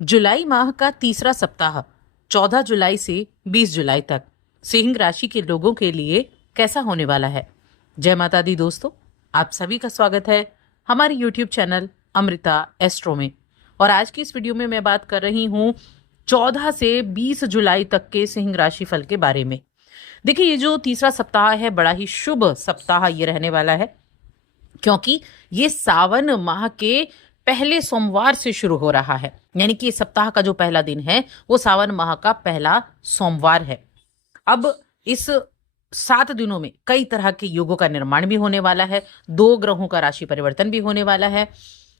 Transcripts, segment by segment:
जुलाई माह का तीसरा सप्ताह 14 जुलाई से 20 जुलाई तक सिंह राशि के लोगों के लिए कैसा होने वाला है। जय माता दी दोस्तों, आप सभी का स्वागत है हमारे YouTube चैनल अमृता एस्ट्रो में। और आज की इस वीडियो में मैं बात कर रही हूँ 14 से 20 जुलाई तक के सिंह राशि फल के बारे में। देखिए, ये जो तीसरा सप्ताह है बड़ा ही शुभ सप्ताह ये रहने वाला है, क्योंकि ये सावन माह के पहले सोमवार से शुरू हो रहा है। यानी कि इस सप्ताह का जो पहला दिन है वो सावन माह का पहला सोमवार है। अब इस 7 दिनों में कई तरह के योगों का निर्माण भी होने वाला है, 2 ग्रहों का राशि परिवर्तन भी होने वाला है।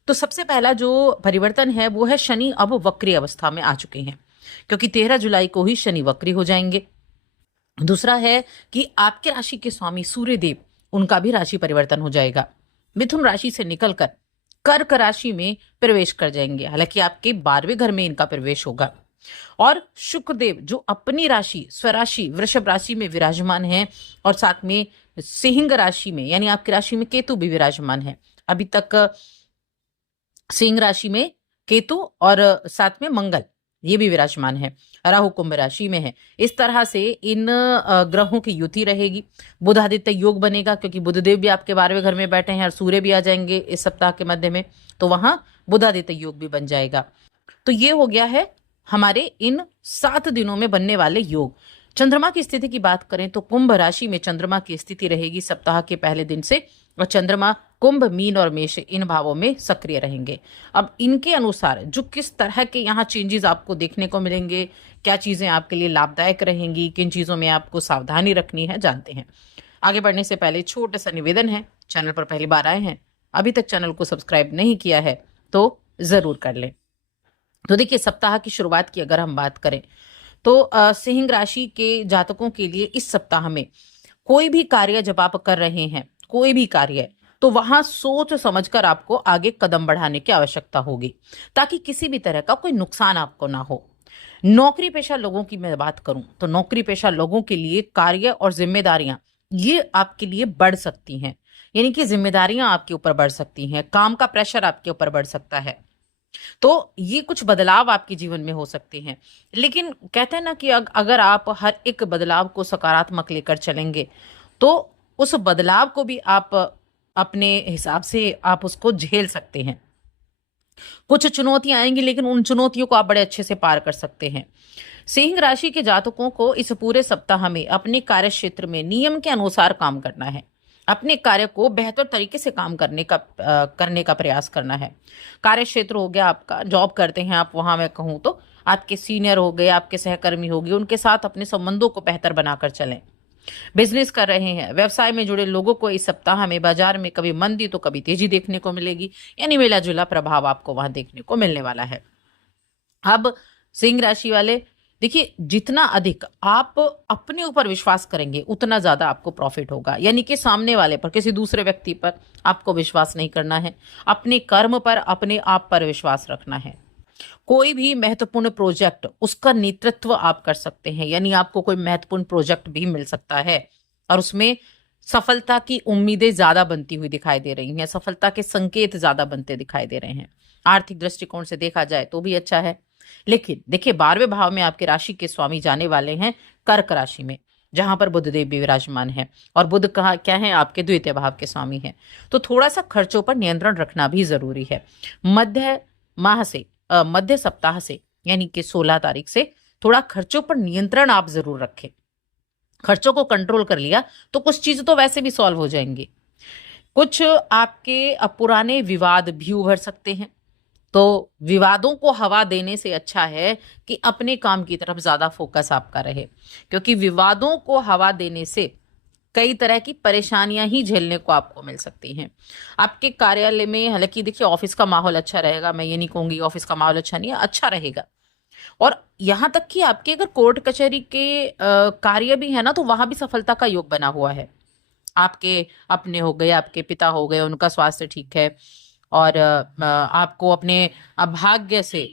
तो सबसे पहला जो परिवर्तन है वो है शनि अब वक्री अवस्था में आ चुके हैं, क्योंकि 13 जुलाई को ही शनि वक्री हो जाएंगे। दूसरा है कि आपके राशि के स्वामी सूर्य देव, उनका भी राशि परिवर्तन हो जाएगा, मिथुन राशि से निकलकर कर्क राशि में प्रवेश कर जाएंगे। हालांकि आपके 12वें घर में इनका प्रवेश होगा। और शुक्रदेव जो अपनी राशि स्वराशि वृषभ राशि में विराजमान है, और साथ में सिंह राशि में यानी आपकी राशि में केतु भी विराजमान है। अभी तक सिंह राशि में केतु और साथ में मंगल ये भी विराजमान है, राहु कुंभ राशि में है। इस तरह से इन ग्रहों की युति रहेगी। बुध आदित्य योग बनेगा, क्योंकि बुधदेव भी आपके 12वें घर में बैठे हैं और सूर्य भी आ जाएंगे इस सप्ताह के मध्य में, तो वहां बुध आदित्य योग भी बन जाएगा। तो ये हो गया है हमारे इन 7 दिनों में बनने वाले योग। चंद्रमा की स्थिति की बात करें तो कुंभ राशि में चंद्रमा की स्थिति रहेगी सप्ताह के पहले दिन से, और चंद्रमा कुंभ, मीन और मेष इन भावों में सक्रिय रहेंगे। अब इनके अनुसार जो किस तरह के यहाँ चेंजेस आपको देखने को मिलेंगे, क्या चीजें आपके लिए लाभदायक रहेंगी, किन चीजों में आपको सावधानी रखनी है, जानते हैं। आगे बढ़ने से पहले छोटा सा निवेदन है, चैनल पर पहली बार आए हैं, अभी तक चैनल को सब्सक्राइब नहीं किया है तो जरूर कर लें। तो देखिए, सप्ताह की शुरुआत की अगर हम बात करें तो सिंह राशि के जातकों के लिए इस सप्ताह में कोई भी कार्य जब आप कर रहे हैं, कोई भी कार्य, तो वहां सोच समझकर आपको आगे कदम बढ़ाने की आवश्यकता होगी, ताकि किसी भी तरह का कोई नुकसान आपको ना हो। नौकरी पेशा लोगों की मैं बात करूं तो नौकरी पेशा लोगों के लिए कार्य और जिम्मेदारियां ये आपके लिए बढ़ सकती हैं। यानी कि जिम्मेदारियां आपके ऊपर बढ़ सकती हैं, काम का प्रेशर आपके ऊपर बढ़ सकता है। तो ये कुछ बदलाव आपके जीवन में हो सकते हैं। लेकिन कहते हैं ना कि अगर आप हर एक बदलाव को सकारात्मक लेकर चलेंगे तो उस बदलाव को भी आप अपने हिसाब से आप उसको झेल सकते हैं। कुछ चुनौतियां आएंगी, लेकिन उन चुनौतियों को आप बड़े अच्छे से पार कर सकते हैं। सिंह राशि के जातकों को इस पूरे सप्ताह में अपने कार्य क्षेत्र में नियम के अनुसार काम करना है। अपने कार्य को बेहतर तरीके से काम करने का प्रयास करना है। कार्य क्षेत्र हो गया आपका, जॉब करते हैं आप, वहां मैं कहूँ तो आपके सीनियर हो गए, आपके सहकर्मी हो गए, उनके साथ अपने संबंधों को बेहतर बनाकर चलें। बिजनेस कर रहे हैं, व्यवसाय में जुड़े लोगों को इस सप्ताह में बाजार में कभी मंदी तो कभी तेजी देखने को मिलेगी, यानी मिला जुला प्रभाव आपको वहां देखने को मिलने वाला है। अब सिंह राशि वाले देखिए, जितना अधिक आप अपने ऊपर विश्वास करेंगे उतना ज्यादा आपको प्रॉफिट होगा। यानी कि सामने वाले पर, किसी दूसरे व्यक्ति पर आपको विश्वास नहीं करना है, अपने कर्म पर, अपने आप पर विश्वास रखना है। कोई भी महत्वपूर्ण प्रोजेक्ट उसका नेतृत्व आप कर सकते हैं, यानी आपको कोई महत्वपूर्ण प्रोजेक्ट भी मिल सकता है और उसमें सफलता की उम्मीदें ज्यादा बनती हुई दिखाई दे रही हैं, सफलता के संकेत ज्यादा बनते दिखाई दे रहे हैं। आर्थिक दृष्टिकोण से देखा जाए तो भी अच्छा है। लेकिन देखिए, 12वें भाव में आपके राशि के स्वामी जाने वाले हैं कर्क राशि में, जहां पर बुधदेव भी विराजमान है, और बुध कहा क्या है, आपके द्वितीय भाव के स्वामी हैं। तो थोड़ा सा खर्चों पर नियंत्रण रखना भी जरूरी है। मध्य सप्ताह से यानी कि 16 तारीख से थोड़ा खर्चों पर नियंत्रण आप जरूर रखें। खर्चों को कंट्रोल कर लिया तो कुछ चीजें तो वैसे भी सॉल्व हो जाएंगी। कुछ आपके पुराने विवाद भी उभर सकते हैं, तो विवादों को हवा देने से अच्छा है कि अपने काम की तरफ ज्यादा फोकस आपका रहे, क्योंकि विवादों को हवा देने से कई तरह की परेशानियां ही झेलने को आपको मिल सकती हैं। आपके कार्यालय में, हालांकि देखिए ऑफिस का माहौल अच्छा रहेगा, मैं ये नहीं कहूंगी ऑफिस का माहौल अच्छा नहीं है, अच्छा रहेगा। और यहां तक कि आपके अगर कोर्ट कचहरी के कार्य भी है ना, तो वहां भी सफलता का योग बना हुआ है। आपके अपने हो गए, आपके पिता हो गए, उनका स्वास्थ्य ठीक है, और आपको अपने भाग्य से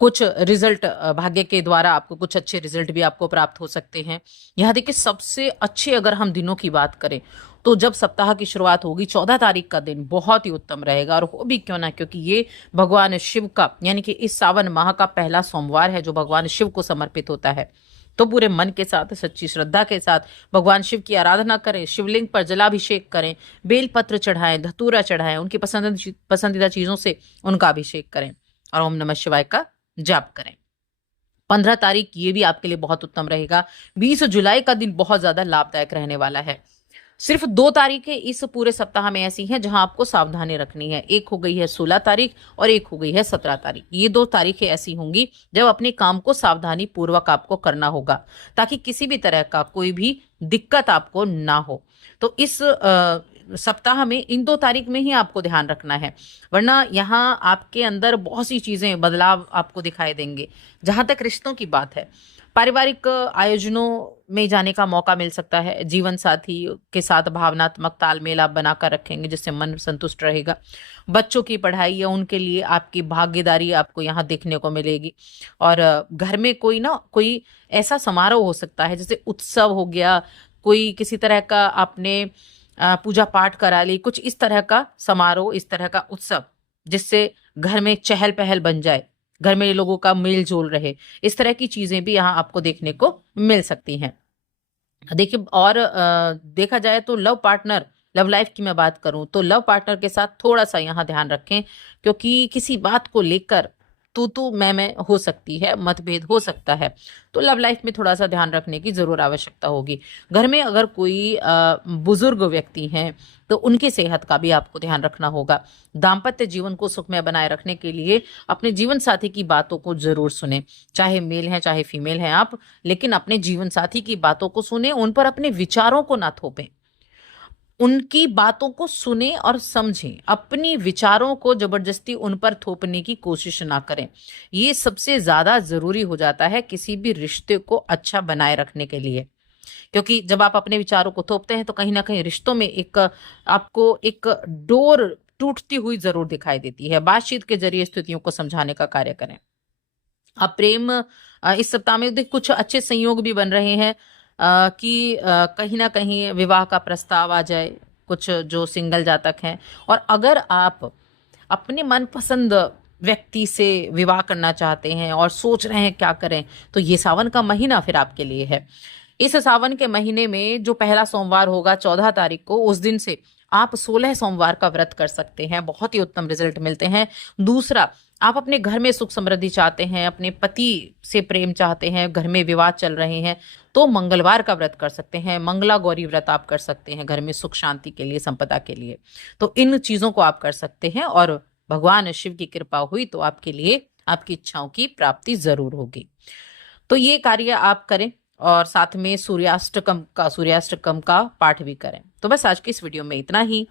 कुछ रिजल्ट, भाग्य के द्वारा आपको कुछ अच्छे रिजल्ट भी आपको प्राप्त हो सकते हैं। यहाँ देखिए, सबसे अच्छे अगर हम दिनों की बात करें तो जब सप्ताह की शुरुआत होगी 14 तारीख का दिन बहुत ही उत्तम रहेगा, और हो भी क्यों ना, क्योंकि ये भगवान शिव का यानी कि इस सावन माह का पहला सोमवार है जो भगवान शिव को समर्पित होता है। तो पूरे मन के साथ, सच्ची श्रद्धा के साथ भगवान शिव की आराधना करें, शिवलिंग पर जलाभिषेक करें, बेलपत्र चढ़ाएं, धतूरा चढ़ाएं, उनकी पसंदीदा चीजों से उनका अभिषेक करें और ओम नमः शिवाय का जाप करें। 15 तारीख ये भी आपके लिए बहुत उत्तम रहेगा। 20 जुलाई का दिन बहुत ज्यादा लाभदायक रहने वाला है। सिर्फ 2 तारीखें इस पूरे सप्ताह में ऐसी हैं जहां आपको सावधानी रखनी है। एक हो गई है 16 तारीख और एक हो गई है 17 तारीख। ये 2 तारीखें ऐसी होंगी जब अपने काम को सावधानी पूर्वक आपको करना होगा, ताकि किसी भी तरह का कोई भी दिक्कत आपको ना हो। तो इस सप्ताह में इन 2 तारीख में ही आपको ध्यान रखना है, वरना यहाँ आपके अंदर बहुत सी चीजें बदलाव आपको दिखाई देंगे। जहां तक रिश्तों की बात है, पारिवारिक आयोजनों में जाने का मौका मिल सकता है। जीवन साथी के साथ भावनात्मक तालमेल आप बनाकर रखेंगे जिससे मन संतुष्ट रहेगा। बच्चों की पढ़ाई या उनके लिए आपकी भागीदारी आपको यहाँ देखने को मिलेगी। और घर में कोई ऐसा समारोह हो सकता है, जैसे उत्सव हो गया, कोई किसी तरह का आपने पूजा पाठ करा ली, कुछ इस तरह का समारोह, इस तरह का उत्सव जिससे घर में चहल पहल बन जाए, घर में लोगों का मेल जोल रहे। इस तरह की चीजें भी यहाँ आपको देखने को मिल सकती हैं। देखिए, और देखा जाए तो लव लाइफ की मैं बात करूं तो लव पार्टनर के साथ थोड़ा सा यहाँ ध्यान रखें, क्योंकि किसी बात को लेकर तू मैं हो सकती है, मतभेद हो सकता है। तो लव लाइफ में थोड़ा सा ध्यान रखने की जरूर आवश्यकता होगी। घर में अगर कोई बुजुर्ग व्यक्ति हैं तो उनकी सेहत का भी आपको ध्यान रखना होगा। दाम्पत्य जीवन को सुखमय बनाए रखने के लिए अपने जीवन साथी की बातों को जरूर सुने, चाहे मेल है चाहे फीमेल है आप, लेकिन अपने जीवन साथी की बातों को सुने, उन पर अपने विचारों को ना थोपें। उनकी बातों को सुने और समझें, अपनी विचारों को जबरदस्ती उन पर थोपने की कोशिश ना करें। ये सबसे ज्यादा जरूरी हो जाता है किसी भी रिश्ते को अच्छा बनाए रखने के लिए, क्योंकि जब आप अपने विचारों को थोपते हैं तो कहीं ना कहीं रिश्तों में आपको एक डोर टूटती हुई जरूर दिखाई देती है। बातचीत के जरिए स्थितियों को समझाने का कार्य करें। अब प्रेम इस सप्ताह में कुछ अच्छे संयोग भी बन रहे हैं कि कहीं ना कहीं विवाह का प्रस्ताव आ जाए, कुछ जो सिंगल जातक हैं। और अगर आप अपने मनपसंद व्यक्ति से विवाह करना चाहते हैं और सोच रहे हैं क्या करें, तो ये सावन का महीना फिर आपके लिए है। इस सावन के महीने में जो पहला सोमवार होगा 14 तारीख को, उस दिन से आप 16 सोमवार का व्रत कर सकते हैं, बहुत ही उत्तम रिजल्ट मिलते हैं। दूसरा, आप अपने घर में सुख समृद्धि चाहते हैं, अपने पति से प्रेम चाहते हैं, घर में विवाद चल रहे हैं, तो मंगलवार का व्रत कर सकते हैं। मंगला गौरी व्रत आप कर सकते हैं घर में सुख शांति के लिए, संपदा के लिए। तो इन चीजों को आप कर सकते हैं और भगवान शिव की कृपा हुई तो आपके लिए आपकी इच्छाओं की प्राप्ति जरूर होगी। तो ये कार्य आप करें और साथ में सूर्याष्टकम का पाठ भी करें। तो बस आज की इस वीडियो में इतना ही।